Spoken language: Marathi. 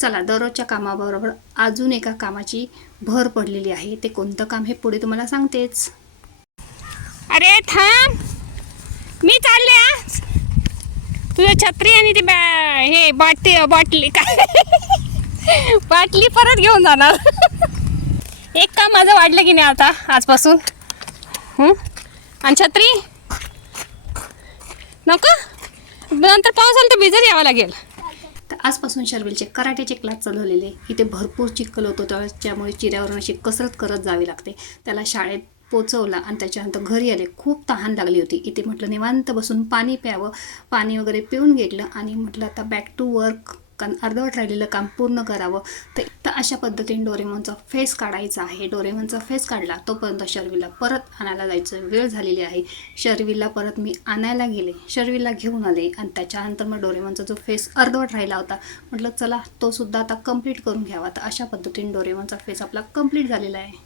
चला, दररोजच्या कामाबरोबर अजून एका कामाची भर पडलेली आहे. ते कोणतं काम हे पुढे तुम्हाला सांगतेच. अरे थांब, मी चालले आज. तुझं छत्री आणि ती हे बाटली काय बाटली परत घेऊन जाणार. एक काम माझं वाढलं की नाही आता आजपासून. आणि छत्री नको, नंतर पाऊस आला तर भिजत यावं लागेल. तर आजपासून शर्विलचे कराटेचे क्लास चालवलेले. इथे भरपूर चिखल होतो, त्याच्यामुळे चिऱ्यावरून अशी कसरत करत जावी लागते. त्याला शाळेत पोचवला आणि त्याच्यानंतर घरी आले. खूप तहान लागली होती. इथे म्हटलं निवांत बसून पाणी प्यावं. पाणी वगैरे पिऊन घेतलं आणि म्हटलं आता बॅक टू वर्क, कारण अर्धवट राहिलेलं काम पूर्ण करावं. तर अशा पद्धतीने डोरेमॉनचा फेस काढायचा आहे. डोरेमॉनचा फेस काढला तोपर्यंत शर्विलला परत आणायला जायचं वेळ झालेली आहे. शर्विलला परत मी आणायला गेले, शर्विलला घेऊन आले आणि त्याच्यानंतर मग डोरेमॉनचा जो फेस अर्धवट राहिला होता म्हटलं चला तो सुद्धा आता कंप्लीट करून घ्यावा. तर अशा पद्धतीने डोरेमॉनचा फेस आपला कंप्लीट झालेला आहे.